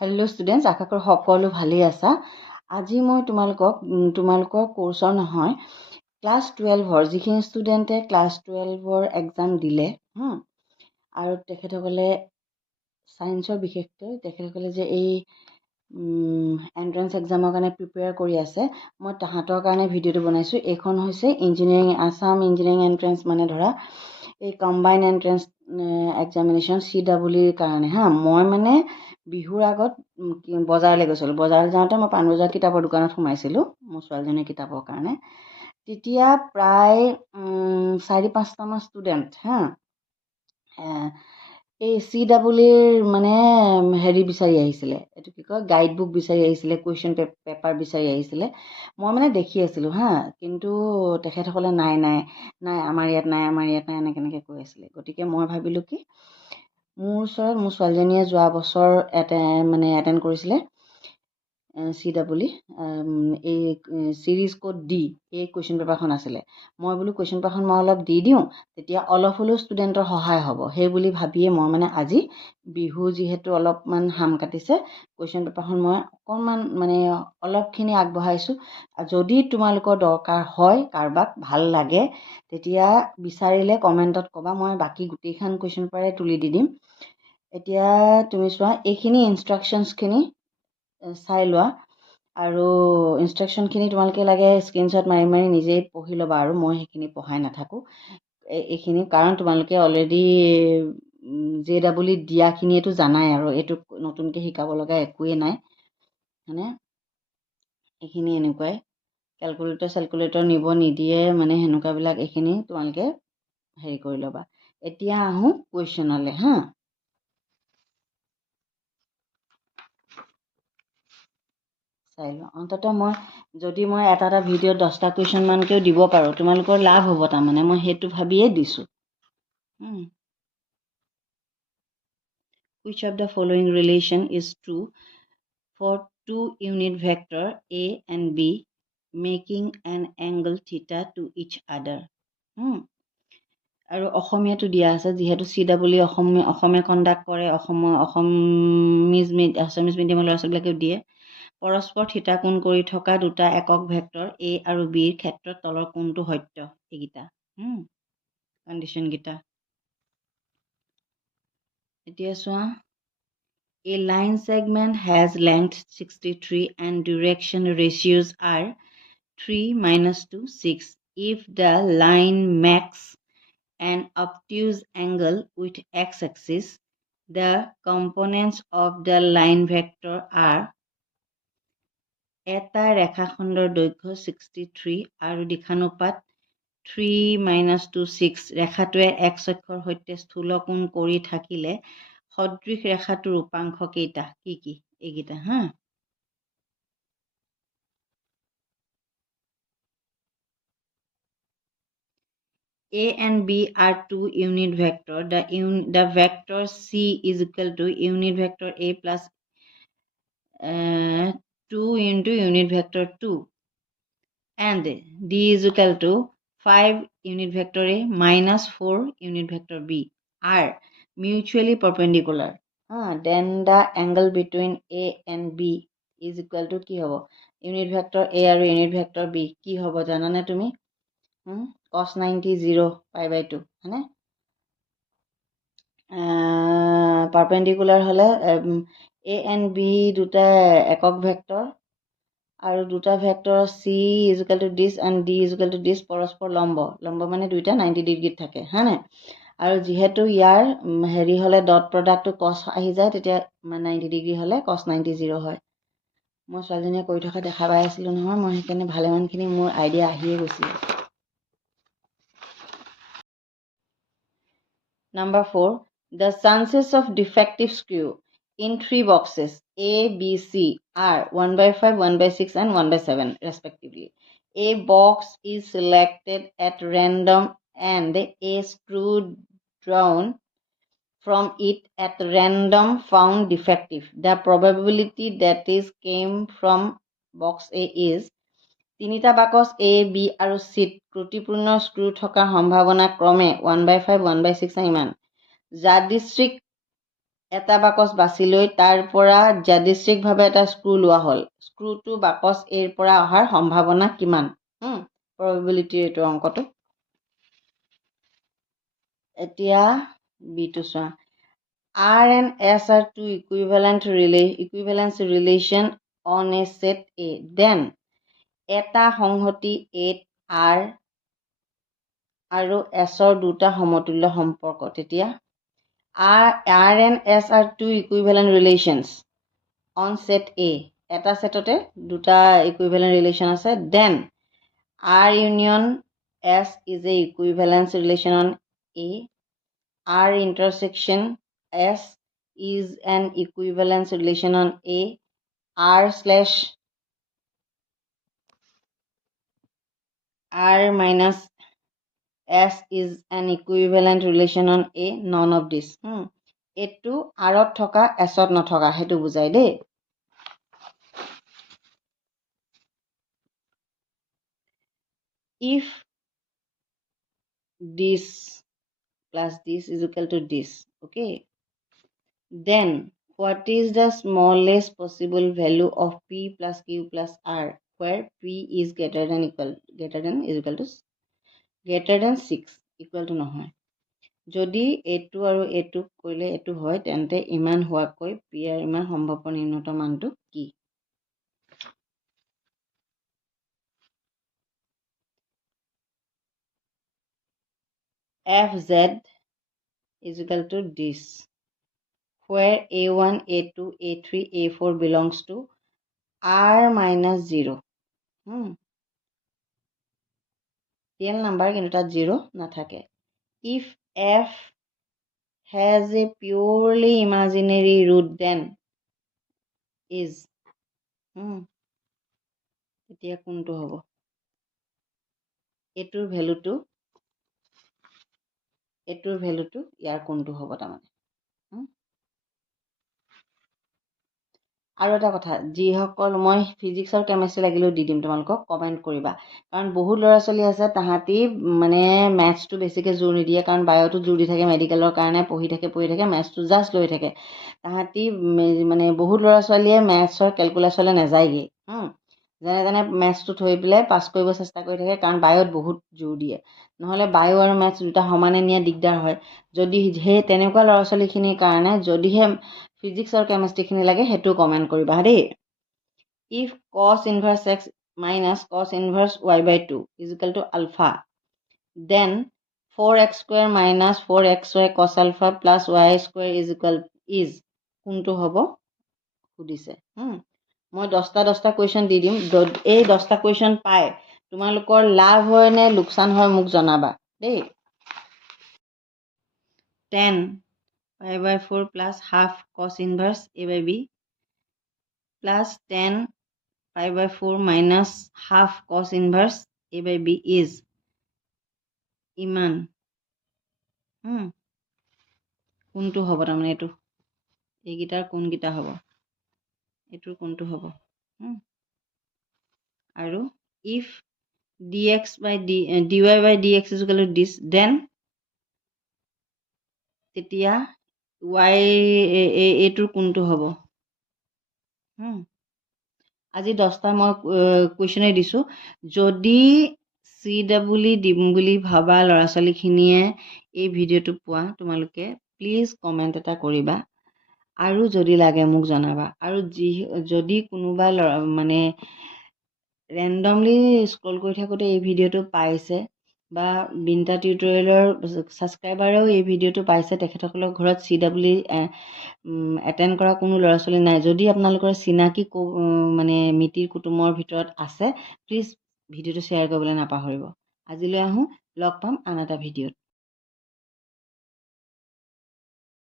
Hello' students, আশা কৰোঁ সকলো ভালেই আছা। আজি মই তোমালোকৰ কোৰ্চৰ নহয়, ক্লাছ 12-ৰ যিখিনি ষ্টুডেণ্টে ক্লাছ 12-ৰ এক্সাম দিলে আৰু তেখেতসকলে ছায়েন্সৰ বিশেষকৈ তেখেতসকলে যে এই এণ্ট্ৰেঞ্চ এক্সামৰ কাৰণে প্ৰিপেয়াৰ কৰি আছে, মই তাহাঁতৰ কাৰণে ভিডিঅ'টো বনাইছোঁ। এইখন হৈছে আছাম ইঞ্জিনিয়াৰিং এণ্ট্ৰেঞ্চ, মানে ধৰা এই কম্বাইন এণ্ট্ৰেঞ্চ এক্সামিনেশ্যন CEEৰ কাৰণে মই মানে বিহুৰ আগত বজাৰলৈ গৈছিলোঁ। বজাৰলৈ যাওঁতে মই পাণবজাৰ কিতাপৰ দোকানত সোমাইছিলোঁ মোৰ ছোৱালীজনীৰ কিতাপৰ কাৰণে। তেতিয়া প্ৰায় 4-5টামান ষ্টুডেণ্ট এই CEEৰ মানে হেৰি বিচাৰি আহিছিলে, এইটো কি কয়, গাইড বুক বিচাৰি আহিছিলে, কুৱেশ্যন পেপাৰ বিচাৰি আহিছিলে। মই মানে দেখি আছিলোঁ কিন্তু তেখেতসকলে নাই আমাৰ ইয়াত নাই এনেকৈ কৈ আছিলে। গতিকে মই ভাবিলোঁ কি, মোৰ ওচৰত মোৰ ছোৱালীজনীয়ে যোৱা বছৰ এটেণ্ড কৰিছিলে CEE, এই চিৰিজ কোড D এই কুৱেশ্যন পেপাৰখন আছিলে। মই বোলো কুৱেশ্যন পেপাৰখন মই অলপ দি দিওঁ, তেতিয়া অলপ হ'লেও ষ্টুডেণ্টৰ সহায় হ'ব। সেই বুলি ভাবিয়ে মই মানে আজি বিহু যিহেতু অলপমান হাম কাটিছে, কুৱেশ্যন পেপাৰখন মই অকণমান অলপখিনি আগবঢ়াইছোঁ। যদি তোমালোকৰ দৰকাৰ হয়, কাৰোবাক ভাল লাগে, তেতিয়া বিচাৰিলে কমেণ্টত ক'বা, মই বাকী গোটেইখন কুৱেশ্যন পেপাৰে তুলি দি দিম। এতিয়া তুমি চোৱা, এইখিনি ইনষ্ট্ৰাকশ্যনছখিনি চাই লোৱা, আৰু ইনষ্ট্ৰাকশ্যনখিনি তোমালোকে লাগে স্ক্ৰীনশ্বট মাৰি মাৰি নিজেই পঢ়ি ল'বা, আৰু মই সেইখিনি পঢ়াই নাথাকোঁ এইখিনি, কাৰণ তোমালোকে অলৰেডি JEE দিয়াখিনিয়েতো জানাই, আৰু এইটো নতুনকৈ শিকাব লগা একোৱেই নাই হয়নে। এইখিনি এনেকুৱাই, কেলকুলেটৰ নিব নিদিয়ে, সেনেকুৱাবিলাক এইখিনি তোমালোকে হেৰি কৰি ল'বা। এতিয়া আহোঁ কুৱেশ্যনলৈ চাই লওঁ। অন্ততঃ যদি মই এটা ভিডিঅ'ত 10টা কুৱেশ্যনমানকৈও দিব পাৰোঁ, তোমালোকৰ লাভ হ'ব। তাৰমানে মই সেইটো ভাবিয়েই দিছোঁ। Which of the following relation is true for two unit vector A and B making an angle theta to each other? আৰু অসমীয়াটো দিয়া আছে, যিহেতু CEE অসমীয়া কণ্ডাক্ট কৰে, আছামিজ মিডিয়ামৰ ল'ৰা ছোৱালীবিলাকেও দিয়ে। পৰস্পৰ থিতা কোণ কৰি থকা দুটা একক ভেক্টৰ A আৰু Bৰ ক্ষেত্ৰত তলৰ কোণটো সত্য। এইকেইটা কণ্ডিশ্যনকেইটা। এতিয়া চোৱা, a line segment has length 63 and direction ratios are 3, -2, 6. If the line makes an obtuse angle with x-axis, the components of the line vector are এটা ৰেখাখণ্ডৰ দৈৰ্ঘ্য 63 আৰু দিশানুপাত 3, -2, 6। ৰেখাটোৱে x অক্ষৰ সৈতে স্থূলকোণ কৰি থাকিলে সদৃশ ৰেখাটোৰ উপাংশ কেইটা? কি এইকেইটা A and B are two unit vector. The vector C is equal to unit vector A plus 2 into unit vector 2, and D is equal to 5 unit vector A minus 4 unit vector B are mutually perpendicular. Then the angle between A and B is equal to কি হ'ব? Unit vector A আৰু unit vector B কি হ'ব জানানে তুমি? cos 90 0 π/2 হয়নে? Perpendicular হ'লে A and B দুটা একক ভেক্টৰ, আৰু দুটা vector C is equal to this and D is equal to this পৰস্পৰ লম্ব মানে দুইটা 90 ডিগ্ৰীত থাকে হয়নে? আৰু যিহেতু ইয়াৰ হেৰি হ'লে ডট প্ৰডাক্টটো cos আহি যায়, তেতিয়া 90 ডিগ্ৰী হ'লে cos 90 0 হয়। মই ছোৱালীজনীয়ে কৰি থকা দেখা পাই আছিলোঁ নহয়, মই সেইকাৰণে ভালেমানখিনি মোৰ আইডিয়া আহিয়ে গৈছিলে। Number 4, the chances of defective screw in 3 boxes A, B, C are 1/5, 1/6 and 1/7 respectively. A box is selected at random and a screw drawn from it at random found defective. The probability that is came from box A is 3টা বাকচ A, B আৰু C ত্ৰুটিপূৰ্ণ screw থকাৰ সম্ভাৱনা ক্ৰমে 1/5, 1/6 ইমান। যাদৃচ্ছিক এটা বাকচ বাছি লৈ তাৰ পৰা যাদৃচ্ছিকভাৱে এটা স্ক্ৰু লোৱা হ'ল। স্ক্ৰুটো বাকচ এৰ পৰা অহাৰ সম্ভাৱনা কিমান? প্ৰবেবিলিটিৰ এইটো অংকটো। এতিয়া বিটো চোৱা। R and S are two equivalence relation on a set A. Then এটা সংহতি A R আৰু Sৰ দুটা সমতুল্য সম্পৰ্ক। তেতিয়া R and S are two equivalent relations on set A. এটা সেটতে দুটা equivalent relation আছে. Then R union S is a equivalence relation on A. R intersection S is an equivalence relation on A. R minus S is an equivalent relation on A. None of this. এইটো Rত থকা Sত নথকা সেইটো বুজাই দেই। If this plus this is equal to this, okay, then what is the smallest possible value of P plus Q plus R where P is greater than is 6 equal to নহয়। যদি এইটো আৰু এইটো কৰিলে এইটো হয় তেন্তে ইমান হোৱাকৈ P ৰ ইমান সম্ভাৱ্য নিম্নতম মানটো কি? Fz is equal to this, where A1, A2, A3, A4 belongs to R minus 0. Real number কিন্তু তাত 0 নাথাকে। If F has a purely imaginary root, then is এতিয়া কোনটো হ'ব? এইটোৰ ভ্যালুটো ইয়াৰ কোনটো হ'ব তাৰমানে? আৰু এটা কথা, যিসকল মই ফিজিক্স আৰু কেমেষ্ট্ৰি লাগিলেও দি দিম তোমালোকক, কমেণ্ট কৰিবা। কাৰণ বহুত ল'ৰা ছোৱালী আছে তাহাঁতি মানে মেথছটো বেছিকৈ জোৰ নিদিয়ে, কাৰণ বায়'টো জোৰ দি থাকে, মেডিকেলৰ কাৰণে পঢ়ি থাকে মেথছটো জাষ্ট লৈ থাকে। তাহাঁতি মানে বহুত ল'ৰা ছোৱালীয়ে মেথছৰ কেলকুলাছলৈ নাযায়গৈ। যেনে তেনে মেথছটো থৈ পেলাই পাছ কৰিব চেষ্টা কৰি থাকে, কাৰণ বায়'ত বহুত জোৰ দিয়ে। নহ'লে বায়ো আৰু মেথছ দুটা সমানে নিয়া দিগদাৰ হয়। যদি সেই তেনেকুৱা ল'ৰা ছোৱালীখিনিৰ কাৰণে যদিহে ফিজিক্স আৰু কেমেষ্ট্ৰিখিনি লাগে সেইটো কমেণ্ট কৰিবা দেই। If cos inverse x minus cos inverse y/2 is equal to alpha, then 4x square minus 4xy cos alpha plus y square is কোনটো হ'ব সুধিছে। মই 10টা কুৱেশ্যন দি দিম। এই 10টা কুৱেশ্যন পাই তোমালোকৰ লাভ হয় নে লোকচান হয় মোক জনাবা দেই। 10 pi/4 plus half cos inverse a/b plus 10 pi/4 minus half cos inverse a/b is ইমান। কোনটো হ'ব তাৰমানে এইটো? এইকেইটাৰ কোনকেইটা হ'ব? এইটোৰ কোনটো হ'ব? আৰু if dx by dy by dx is equal to this, then তেতিয়া y এইটোৰ কোনটো হ'ব? আজি 10টা মই কুৱেশ্যনেই দিছোঁ। যদি CEE দিম বুলি ভাবা ল'ৰা ছোৱালীখিনিয়ে এই ভিডিঅ'টো পোৱা তোমালোকে প্লিজ কমেণ্ট এটা কৰিবা, আৰু যদি লাগে মোক জনাবা। আৰু যদি কোনোবা মানে ৰেণ্ডমলি স্ক্ৰল কৰি থাকোঁতে এই ভিডিঅ'টো পাইছে বা বিনিতা টিউটৰিয়েলৰ ছাবস্ক্ৰাইবাৰেও এই ভিডিঅ'টো পাইছে, তেখেতসকলৰ ঘৰত CEE এটেণ্ড কৰা কোনো ল'ৰা ছোৱালী নাই, যদি আপোনালোকৰ চিনাকি মানে মিতিৰ কুটুমৰ ভিতৰত আছে, প্লিজ ভিডিঅ'টো শ্বেয়াৰ কৰিবলৈ নাপাহৰিব। আজিলৈ আহোঁ, লগ পাম আন এটা ভিডিঅ'ত।